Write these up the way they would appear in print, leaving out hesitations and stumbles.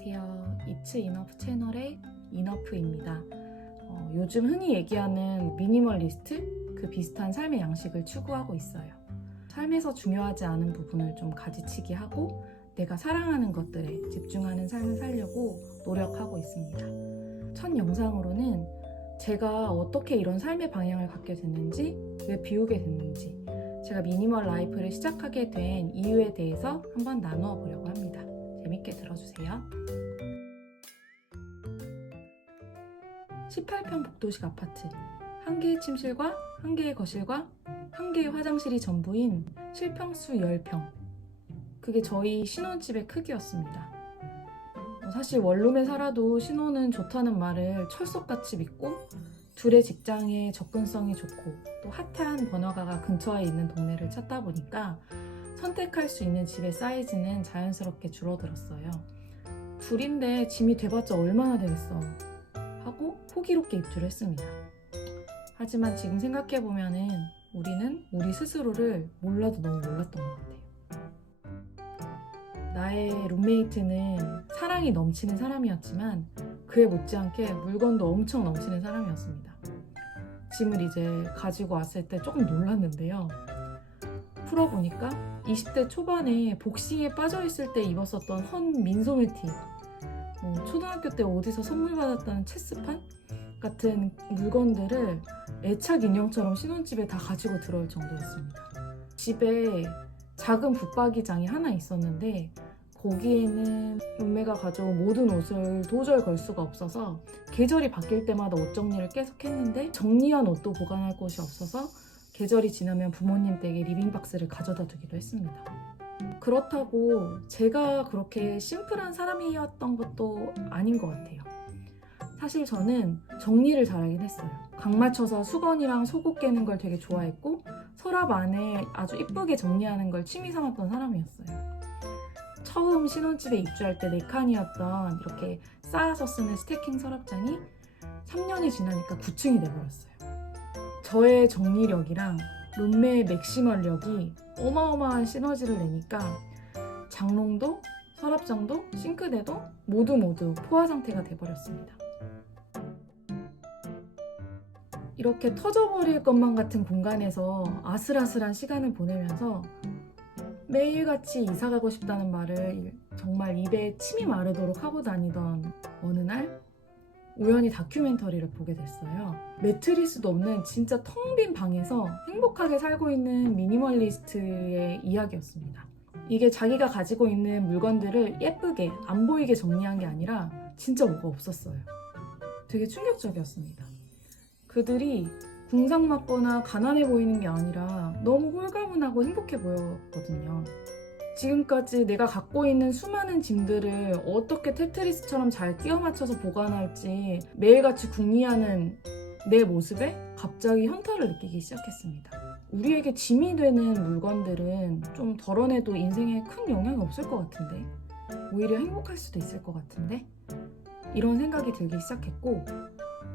안녕하세요. 이츠 이너프 채널의 이너프입니다. 요즘 흔히 얘기하는 미니멀리스트? 그 비슷한 삶의 양식을 추구하고 있어요. 삶에서 중요하지 않은 부분을 좀 가지치기 하고 내가 사랑하는 것들에 집중하는 삶을 살려고 노력하고 있습니다. 첫 영상으로는 제가 어떻게 이런 삶의 방향을 갖게 됐는지, 왜 비우게 됐는지, 제가 미니멀 라이프를 시작하게 된 이유에 대해서 한번 나누어 보려고 합니다. 재밌게 들어주세요. 18평 복도식 아파트, 1개의 침실과 1개의 거실과 1개의 화장실이 전부인 실평수 10평. 그게 저희 신혼집의 크기였습니다. 사실 원룸에 살아도 신혼은 좋다는 말을 철석같이 믿고 둘의 직장에 접근성이 좋고 또 핫한 번화가가 근처에 있는 동네를 찾다 보니까 선택할 수 있는 집의 사이즈는 자연스럽게 줄어들었어요. 둘인데 짐이 돼봤자 얼마나 되겠어 하고 호기롭게 입주를 했습니다. 하지만 지금 생각해보면은 우리는 우리 스스로를 몰라도 너무 몰랐던 것 같아요. 나의 룸메이트는 사랑이 넘치는 사람이었지만 그에 못지않게 물건도 엄청 넘치는 사람이었습니다. 짐을 이제 가지고 왔을 때 조금 놀랐는데요. 풀어보니까 20대 초반에 복싱에 빠져있을 때 입었었던 헌 민소매 티, 초등학교 때 어디서 선물 받았다는 체스판 같은 물건들을 애착 인형처럼 신혼집에 다 가지고 들어올 정도였습니다. 집에 작은 붙박이장이 하나 있었는데 거기에는 룸메가 가져온 모든 옷을 도저히 걸 수가 없어서 계절이 바뀔 때마다 옷 정리를 계속 했는데 정리한 옷도 보관할 곳이 없어서 계절이 지나면 부모님 댁에 리빙박스를 가져다 두기도 했습니다. 그렇다고 제가 그렇게 심플한 사람이었던 것도 아닌 것 같아요. 사실 저는 정리를 잘하긴 했어요. 각 맞춰서 수건이랑 속옷 깨는 걸 되게 좋아했고 서랍 안에 아주 이쁘게 정리하는 걸 취미 삼았던 사람이었어요. 처음 신혼집에 입주할 때 4칸이었던 이렇게 쌓아서 쓰는 스태킹 서랍장이 3년이 지나니까 9층이 돼버렸어요. 저의 정리력이랑 룸메의 맥시멀력이 어마어마한 시너지를 내니까 장롱도 서랍장도 싱크대도 모두 포화 상태가 돼버렸습니다. 이렇게 터져버릴 것만 같은 공간에서 아슬아슬한 시간을 보내면서 매일같이 이사가고 싶다는 말을 정말 입에 침이 마르도록 하고 다니던 어느 날 우연히 다큐멘터리를 보게 됐어요. 매트리스도 없는 진짜 텅 빈 방에서 행복하게 살고 있는 미니멀리스트의 이야기였습니다. 이게 자기가 가지고 있는 물건들을 예쁘게 안 보이게 정리한 게 아니라 진짜 뭐가 없었어요. 되게 충격적이었습니다. 그들이 궁상맞거나 가난해 보이는 게 아니라 너무 홀가분하고 행복해 보였거든요. 지금까지 내가 갖고 있는 수많은 짐들을 어떻게 테트리스처럼 잘 끼워 맞춰서 보관할지 매일같이 궁리하는 내 모습에 갑자기 현타를 느끼기 시작했습니다. 우리에게 짐이 되는 물건들은 좀 덜어내도 인생에 큰 영향이 없을 것 같은데, 오히려 행복할 수도 있을 것 같은데, 이런 생각이 들기 시작했고,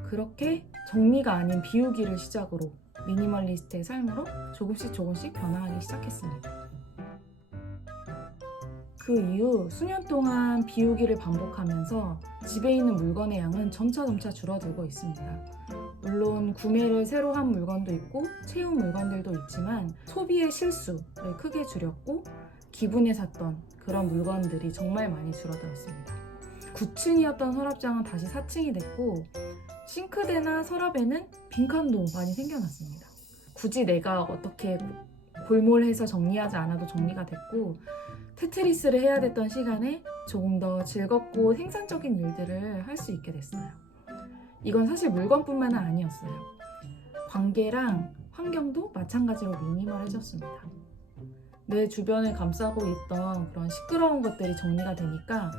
그렇게 정리가 아닌 비우기를 시작으로 미니멀리스트의 삶으로 조금씩 변화하기 시작했습니다. 그 이후 수년 동안 비우기를 반복하면서 집에 있는 물건의 양은 점차 줄어들고 있습니다. 물론 구매를 새로 한 물건도 있고 채운 물건들도 있지만 소비의 실수를 크게 줄였고 기분에 샀던 그런 물건들이 정말 많이 줄어들었습니다. 9층이었던 서랍장은 다시 4층이 됐고 싱크대나 서랍에는 빈칸도 많이 생겨났습니다. 굳이 내가 어떻게 골몰해서 정리하지 않아도 정리가 됐고 테트리스를 해야 됐던 시간에 조금 더 즐겁고 생산적인 일들을 할 수 있게 됐어요. 이건 사실 물건뿐만은 아니었어요. 관계랑 환경도 마찬가지로 미니멀해졌습니다. 내 주변을 감싸고 있던 그런 시끄러운 것들이 정리가 되니까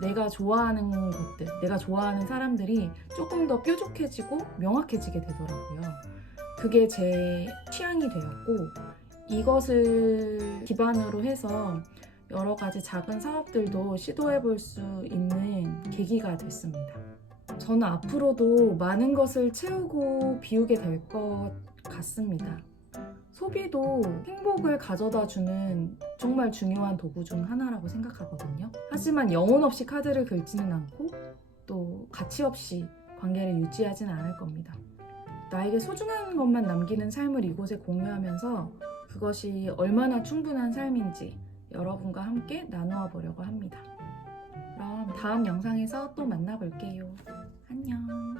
내가 좋아하는 것들, 내가 좋아하는 사람들이 조금 더 뾰족해지고 명확해지게 되더라고요. 그게 제 취향이 되었고 이것을 기반으로 해서 여러 가지 작은 사업들도 시도해 볼 수 있는 계기가 됐습니다. 저는 앞으로도 많은 것을 채우고 비우게 될 것 같습니다. 소비도 행복을 가져다 주는 정말 중요한 도구 중 하나라고 생각하거든요. 하지만 영혼 없이 카드를 긁지는 않고 또 가치 없이 관계를 유지하진 않을 겁니다. 나에게 소중한 것만 남기는 삶을 이곳에 공유하면서 그것이 얼마나 충분한 삶인지 여러분과 함께 나누어 보려고 합니다. 그럼 다음 영상에서 또 만나볼게요. 안녕.